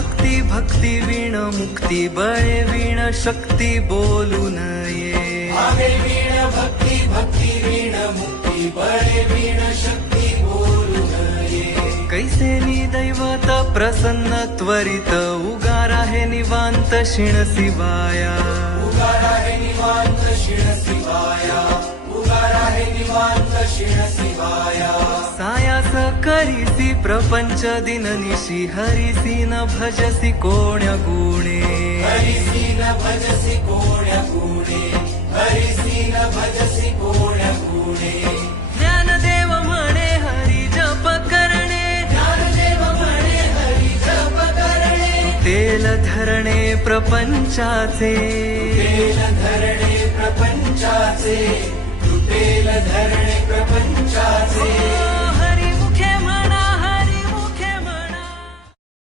भक्ती भक्ती वीण मुक्ती बळे वीण शक्ती बोलू नये वीण भक्ती भक्ती वीण मुक्ती बळे वीण शक्ती बोलू नये कैसे दैवत प्रसन्न त्वरित उगार आहे निवांत शिण शिवाया उगार आहे निवांत शिण शिवाया उगार आहे निवांत शिण शिवाया सायास करीसी प्रपंच दिननिशी हरिसी न भजसी कोण्या गुणे हरिसी न भजसी कोण्या गुणे हरिसी न भजसी कोण्या गुणे ज्ञानदेव म्हणे हरी जप करणे ज्ञानदेव म्हणे हरी जप करणे तेल धरणे प्रपंचाचे तेल धरणे प्रपंचाचे तुटेल धरणे प्रपंचाचे